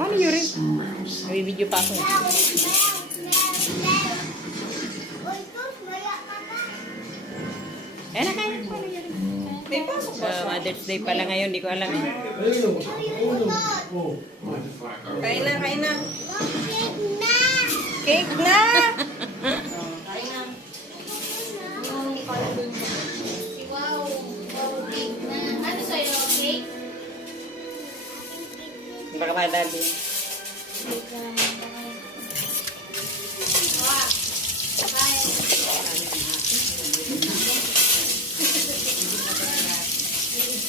Paano yun rin? May video pa ako. Eh, na kaya. Paano yun rin? May pasok ba Uh, siya? Mother's Day pala ngayon, di ko alam eh. Kain na, kain na. Cake na! Kain Baka. Wow. Kain.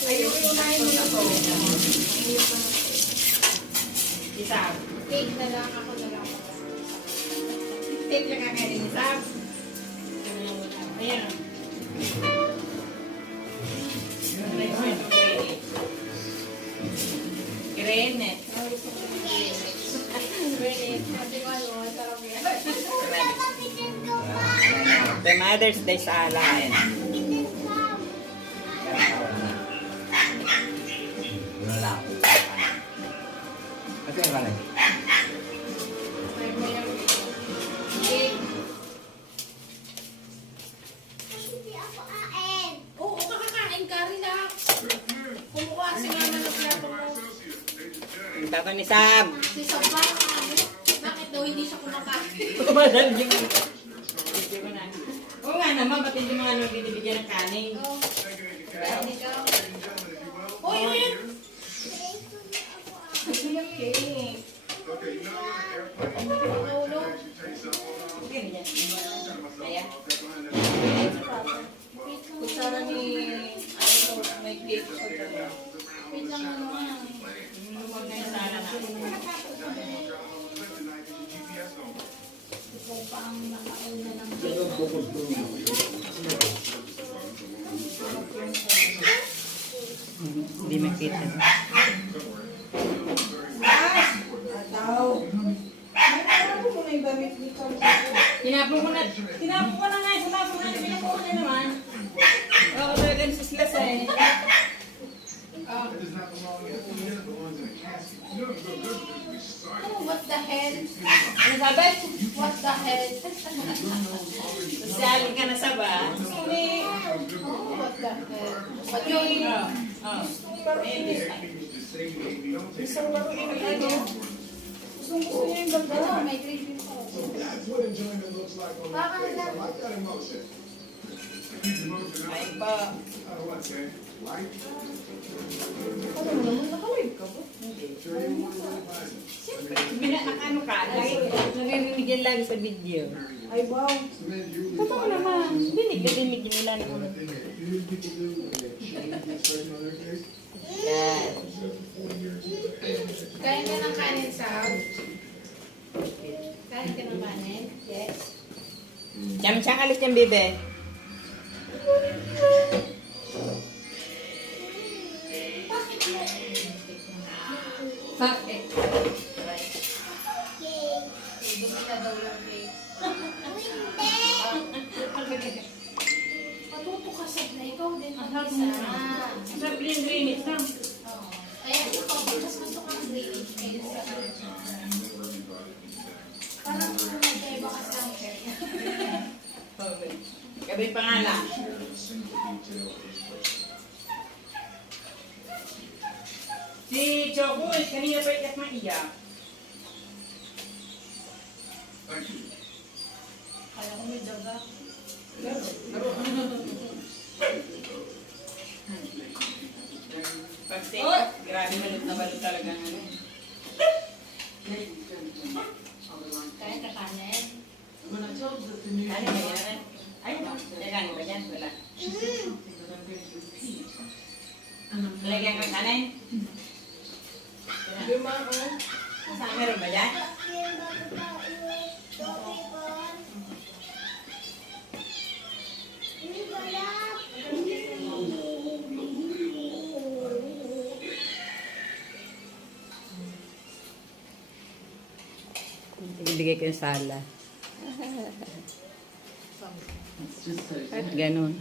Ayun, kumain mo to. Isa. Cake na lang. Ako na lang. Cake lang kakainin, Sam. Ayan. Granite. Mother's Day sa alain. Cake. Oo, makakain ka rin ah. Kumukuha si mama ng plato mo. Ang tato ni Sam. Si Sopa, bakit daw hindi siya kumakain? Mo. Oo naman, ba't hindi mga ano binibigyan ng kanin? Oh. Kain ikaw. Uy, uy, uy. Gusto niya cake. Ayan. Kutsara ni, ano to, may cake sa dalawa. Wait lang ano ah. Huwag na yung sala na. Ikaw pa ang nakain na lang. Hindi makita. Alam mo na yung damit ni Tom. Tinapon ko na, tinapon ko na nga sa tapo na, pinakuha niya naman. Oo, talaga si sila sa eh. Oh, what the hell? Ano sabi? What the hell? Sali ka na sa ba? Sorry. Oh, what the hell? Ba't yung Oh. Oh. Ayun, this time. Isang laro yung ano. Gusto niya yung ganda. Oh, may gravy pa. Baka na Ay ba? Ano mo naman, nakawave ka ba? Bina, ano ka? Lagi, nabibigyan lagi sa video. Ay, wow. Totoo naman. Binig na binig nila ni Uno. Yan. Kain ka ng kanin, Sam. Kain ka ng kanin? Yes. Siyang alis niyang bebe. Bakit? Dumi na daw yung cake. Matuto ka sa na ikaw din mag-isa. Sabi yung greenit lang. Kaya ikaw, mas gusto ka ng green sa Parang nagkaiba ka sa akin. Gabi pa nga lang. Si Choco, kanina pa ikat maiyak. Kaya ko may daga. Pag sikat, grabe malit na balit talaga ng ano. Kaya ka kanin. Ano ba yan? Ay, ano? Kailangan ba yan? Wala. Lagyan ka kanin? Di ba ako? Saan meron ba yan? Ibigay ko yung sala. At ganun.